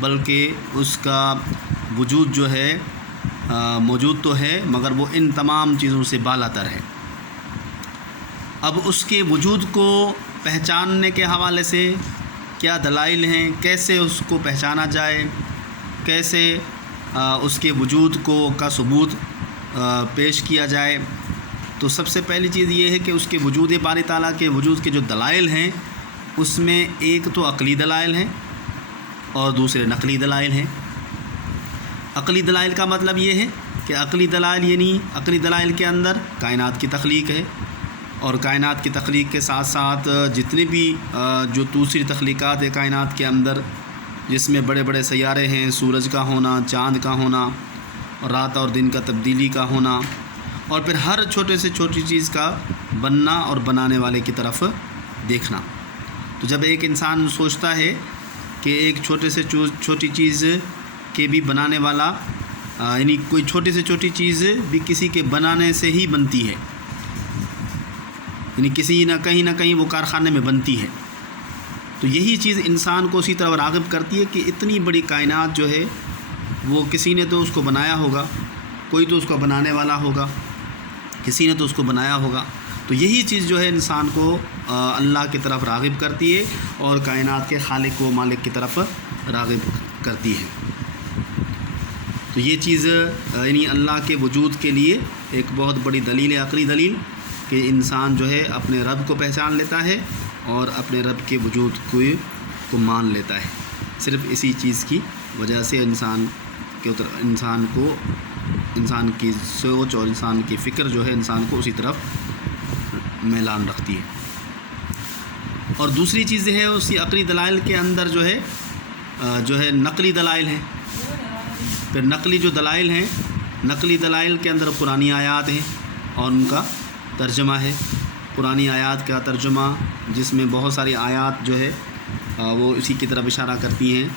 بلکہ اس کا وجود جو ہے موجود تو ہے مگر وہ ان تمام چیزوں سے بالا تر ہے۔ اب اس کے وجود کو پہچاننے کے حوالے سے کیا دلائل ہیں، کیسے اس کو پہچانا جائے، کیسے اس کے وجود کا ثبوت پیش کیا جائے، تو سب سے پہلی چیز یہ ہے کہ اس کے وجود باری تعالیٰ کے وجود کے جو دلائل ہیں اس میں ایک تو عقلی دلائل ہیں اور دوسرے نقلی دلائل ہیں۔ عقلی دلائل کا مطلب یہ ہے کہ عقلی دلائل یعنی عقلی دلائل کے اندر کائنات کی تخلیق ہے، اور کائنات کی تخلیق کے ساتھ ساتھ جتنے بھی جو دوسری تخلیقات ہے کائنات کے اندر، جس میں بڑے بڑے سیارے ہیں، سورج کا ہونا، چاند کا ہونا، اور رات اور دن کا تبدیلی کا ہونا، اور پھر ہر چھوٹے سے چھوٹی چیز کا بننا اور بنانے والے کی طرف دیکھنا۔ تو جب ایک انسان سوچتا ہے کہ ایک چھوٹے سے چھوٹی چیز کے بھی بنانے والا، یعنی کوئی چھوٹی سے چھوٹی چیز بھی کسی کے بنانے سے ہی بنتی ہے، یعنی کسی نہ کہیں وہ کارخانے میں بنتی ہے، تو یہی چیز انسان کو اسی طرح راغب کرتی ہے کہ اتنی بڑی کائنات جو ہے وہ کسی نے تو اس کو بنایا ہوگا، کوئی تو اس کو بنانے والا ہوگا، کسی نے تو اس کو بنایا ہوگا۔ تو یہی چیز جو ہے انسان کو اللہ کی طرف راغب کرتی ہے اور کائنات کے خالق و مالک کی طرف راغب کرتی ہے۔ تو یہ چیز یعنی اللہ کے وجود کے لیے ایک بہت بڑی دلیل ہے، عقلی دلیل، کہ انسان جو ہے اپنے رب کو پہچان لیتا ہے اور اپنے رب کے وجود کو مان لیتا ہے۔ صرف اسی چیز کی وجہ سے انسان کی سوچ اور انسان کی فکر جو ہے انسان کو اسی طرف میلان رکھتی ہے۔ اور دوسری چیز ہے اسی عقلی دلائل کے اندر جو ہے نقلی دلائل ہیں۔ پھر نقلی جو دلائل ہیں، نقلی دلائل کے اندر قرآنی آیات ہیں اور ان کا ترجمہ ہے۔ قرآنی آیات کا ترجمہ جس میں بہت ساری آیات جو ہے وہ اسی کی طرف اشارہ کرتی ہیں،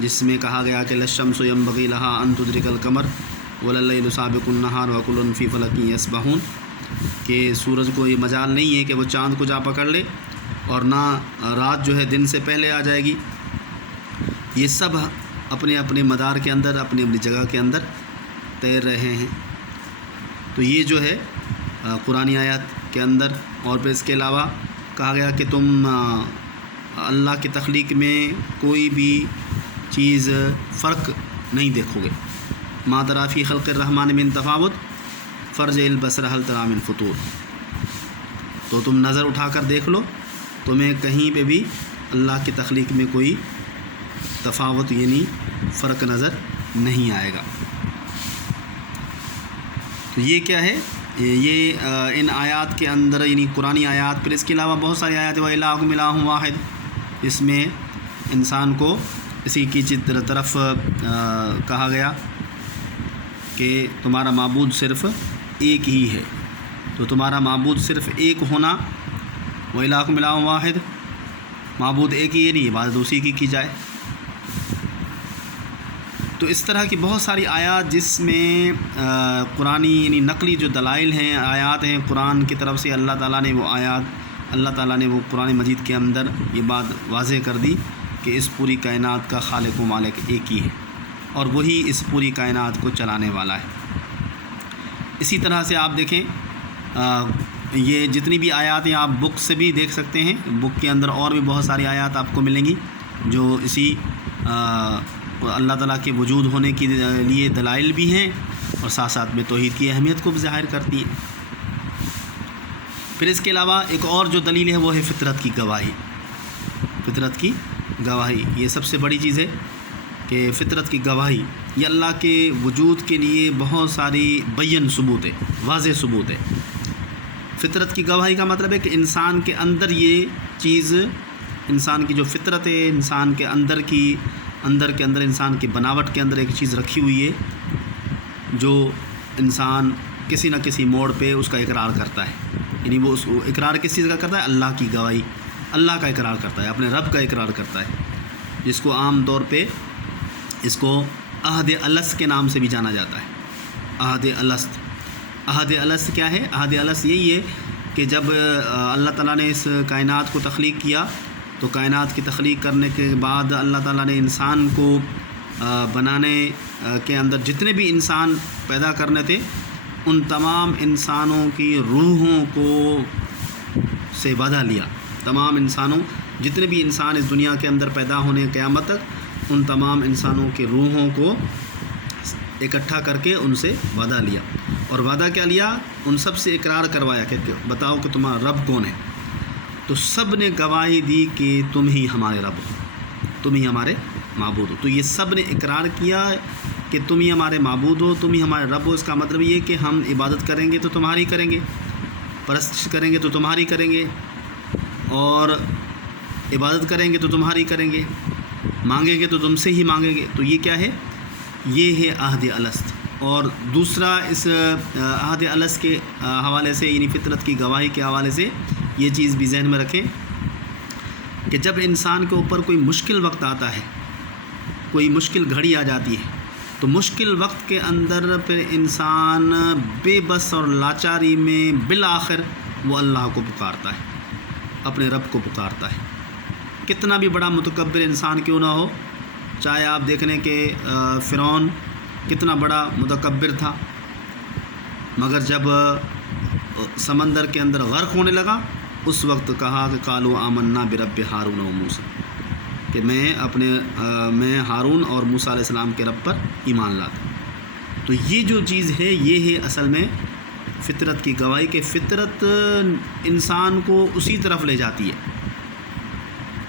جس میں کہا گیا کہ للشمس ينبغي لها ان تدرك القمر ولليل سابق النهار وكل في فلك يسبحون، کہ سورج کو یہ مجال نہیں ہے کہ وہ چاند کو جا پکڑ لے، اور نہ رات جو ہے دن سے پہلے آ جائے گی۔ یہ سب اپنے اپنے مدار کے اندر، اپنی اپنی جگہ کے اندر تیر رہے ہیں۔ تو یہ جو ہے قرآنی آیات کے اندر، اور پھر اس کے علاوہ کہا گیا کہ تم اللہ کی تخلیق میں کوئی بھی چیز فرق نہیں دیکھو گے۔ ما تری فی خلق الرحمن من تفاوت فرجع البصر هل تری من فطور، تو تم نظر اٹھا کر دیکھ لو، تمہیں کہیں پہ بھی اللہ کی تخلیق میں کوئی تفاوت یعنی فرق نظر نہیں آئے گا۔ تو یہ کیا ہے؟ یہ ان آیات کے اندر یعنی قرآنی آیات، پھر اس کے علاوہ بہت ساری آیات وَإِلَٰهُكُمْ إِلَٰهٌ وَاحِدٌ، اس میں انسان کو اسی کی طرف کہا گیا کہ تمہارا معبود صرف ایک ہی ہے۔ تو تمہارا معبود صرف ایک ہونا، وَإِلَٰهُكُمْ إِلَٰهٌ وَاحِدٌ، معبود ایک ہی ہے، نہیں عبادت اسی کی جائے۔ تو اس طرح کی بہت ساری آیات جس میں قرآنی یعنی نقلی جو دلائل ہیں، آیات ہیں قرآن کی طرف سے، اللہ تعالیٰ نے وہ قرآن مجید کے اندر یہ بات واضح کر دی کہ اس پوری کائنات کا خالق و مالک ایک ہی ہے، اور وہی اس پوری کائنات کو چلانے والا ہے۔ اسی طرح سے آپ دیکھیں یہ جتنی بھی آیات ہیں آپ بک سے بھی دیکھ سکتے ہیں، بک کے اندر اور بھی بہت ساری آیات آپ کو ملیں گی جو اسی اللہ تعالیٰ کے وجود ہونے کے لیے دلائل بھی ہیں اور ساتھ ساتھ میں توحید کی اہمیت کو بھی ظاہر کرتی ہیں۔ پھر اس کے علاوہ ایک اور جو دلیل ہے وہ ہے فطرت کی گواہی۔ فطرت کی گواہی یہ سب سے بڑی چیز ہے کہ فطرت کی گواہی یہ اللہ کے وجود کے لیے بہت ساری بین ثبوت ہے، واضح ثبوت ہے۔ فطرت کی گواہی کا مطلب ہے کہ انسان کے اندر یہ چیز، انسان کی جو فطرت ہے، انسان کے اندر انسان کی بناوٹ کے اندر ایک چیز رکھی ہوئی ہے جو انسان کسی نہ کسی موڑ پہ اس کا اقرار کرتا ہے۔ یعنی وہ اس اقرار کس چیز کا کرتا ہے؟ اللہ کی گواہی، اللہ کا اقرار کرتا ہے، اپنے رب کا اقرار کرتا ہے، جس کو عام طور پہ اس کو عہد الست کے نام سے بھی جانا جاتا ہے۔ عہد الست، عہد الست کیا ہے؟ عہد الست یہی ہے کہ جب اللہ تعالیٰ نے اس کائنات کو تخلیق کیا تو کائنات کی تخلیق کرنے کے بعد اللہ تعالیٰ نے انسان کو بنانے کے اندر جتنے بھی انسان پیدا کرنے تھے ان تمام انسانوں کی روحوں کو سے وعدہ لیا. تمام انسانوں جتنے بھی انسان اس دنیا کے اندر پیدا ہونے قیامت تک ان تمام انسانوں کی روحوں کو اکٹھا کر کے ان سے وعدہ لیا. اور وعدہ کیا لیا؟ ان سب سے اقرار کروایا کہ بتاؤ کہ تمہارا رب کون ہے. تو سب نے گواہی دی کہ تم ہی ہمارے رب ہو، تم ہی ہمارے معبود ہو. تو یہ سب نے اقرار کیا کہ تم ہی ہمارے معبود ہو، تم ہی ہمارے رب ہو. اس کا مطلب یہ کہ ہم عبادت کریں گے تو تمہاری کریں گے، پرستش کریں گے تو تمہاری کریں گے، اور عبادت کریں گے تو تمہاری کریں گے، مانگیں گے تو تم سے ہی مانگیں گے. تو یہ کیا ہے؟ یہ ہے عہد الست. اور دوسرا اس عہد الست کے حوالے سے یعنی فطرت کی گواہی کے حوالے سے یہ چیز بھی ذہن میں رکھیں کہ جب انسان کے اوپر کوئی مشکل وقت آتا ہے، کوئی مشکل گھڑی آ جاتی ہے، تو مشکل وقت کے اندر پھر انسان بے بس اور لاچاری میں بالآخر وہ اللہ کو پکارتا ہے، اپنے رب کو پکارتا ہے. کتنا بھی بڑا متکبر انسان کیوں نہ ہو، چاہے آپ دیکھ لیں کہ فرعون کتنا بڑا متکبر تھا، مگر جب سمندر کے اندر غرق ہونے لگا اس وقت کہا کہ قالوا آمنا برب ہارون و موسیٰ، کہ میں ہارون اور موسیٰ علیہ السلام کے رب پر ایمان لاتا. تو یہ جو چیز ہے یہ ہے اصل میں فطرت کی گواہی، کہ فطرت انسان کو اسی طرف لے جاتی ہے.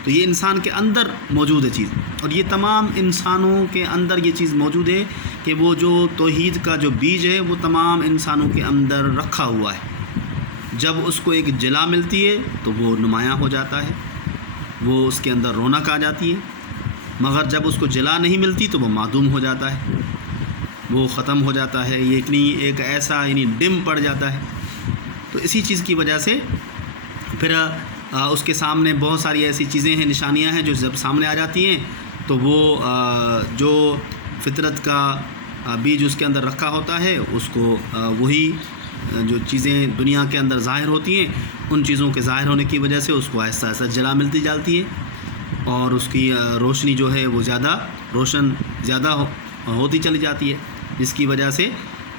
تو یہ انسان کے اندر موجود ہے چیز، اور یہ تمام انسانوں کے اندر یہ چیز موجود ہے کہ وہ جو توحید کا جو بیج ہے وہ تمام انسانوں کے اندر رکھا ہوا ہے. جب اس کو ایک جلا ملتی ہے تو وہ نمایاں ہو جاتا ہے، وہ اس کے اندر رونق آ جاتی ہے، مگر جب اس کو جلا نہیں ملتی تو وہ معدوم ہو جاتا ہے، وہ ختم ہو جاتا ہے، یہ ایک ایسا یعنی ڈم پڑ جاتا ہے. تو اسی چیز کی وجہ سے پھر اس کے سامنے بہت ساری ایسی چیزیں ہیں، نشانیاں ہیں جو جب سامنے آ جاتی ہیں تو وہ جو فطرت کا بیج اس کے اندر رکھا ہوتا ہے اس کو وہی جو چیزیں دنیا کے اندر ظاہر ہوتی ہیں ان چیزوں کے ظاہر ہونے کی وجہ سے اس کو آہستہ آہستہ جلا ملتی جاتی ہے، اور اس کی روشنی جو ہے وہ زیادہ ہوتی چلی جاتی ہے، جس کی وجہ سے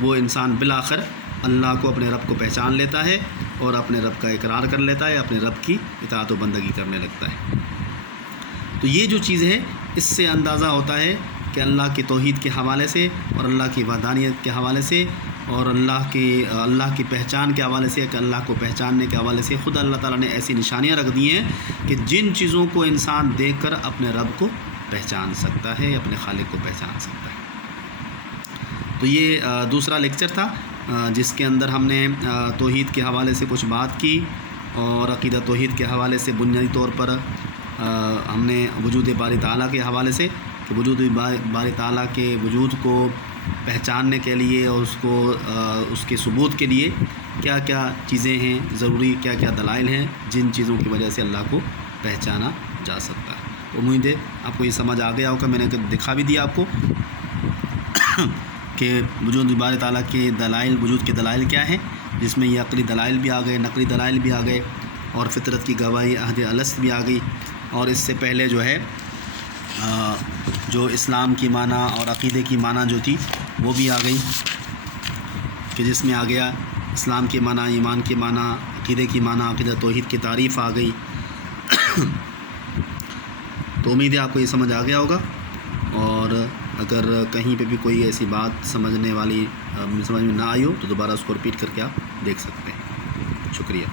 وہ انسان بالآخر اللہ کو اپنے رب کو پہچان لیتا ہے اور اپنے رب کا اقرار کر لیتا ہے، اپنے رب کی اطاعت و بندگی کرنے لگتا ہے. تو یہ جو چیز ہے اس سے اندازہ ہوتا ہے کہ اللہ کی توحید کے حوالے سے اور اللہ کی وحدانیت کے حوالے سے اور اللہ کی پہچان کے حوالے سے، کہ اللہ کو پہچاننے کے حوالے سے خود اللہ تعالیٰ نے ایسی نشانیاں رکھ دی ہیں کہ جن چیزوں کو انسان دیکھ کر اپنے رب کو پہچان سکتا ہے، اپنے خالق کو پہچان سکتا ہے. تو یہ دوسرا لیکچر تھا جس کے اندر ہم نے توحید کے حوالے سے کچھ بات کی، اور عقیدہ توحید کے حوالے سے بنیادی طور پر ہم نے وجود باری تعالیٰ کے حوالے سے کہ وجود باری تعالیٰ کے وجود کو پہچاننے کے لیے اور اس کے ثبوت کے لیے کیا کیا چیزیں ہیں ضروری، کیا کیا دلائل ہیں جن چیزوں کی وجہ سے اللہ کو پہچانا جا سکتا ہے. امید ہے آپ کو یہ سمجھ آ گیا ہوگا. میں نے دکھا بھی دیا آپ کو کہ وجود باری تعالیٰ کے دلائل، وجود کے دلائل کیا ہیں، جس میں یہ عقلی دلائل بھی آ گئے، نقلی دلائل بھی آ گئے، اور فطرت کی گواہی عہد الست بھی آ گئی. اور اس سے پہلے جو ہے جو اسلام کی معنی اور عقیدے کی معنی جو تھی وہ بھی آ گئی، کہ جس میں آ گیا اسلام کے معنی، ایمان کے معنی، عقیدے کی معنی، عقیدہ توحید کی تعریف آ گئی. تو امید ہے آپ کو یہ سمجھ آ گیا ہوگا، اور اگر کہیں پہ بھی کوئی ایسی بات سمجھ میں نہ آئی ہو تو دوبارہ اس کو رپیٹ کر کے آپ دیکھ سکتے ہیں. شکریہ.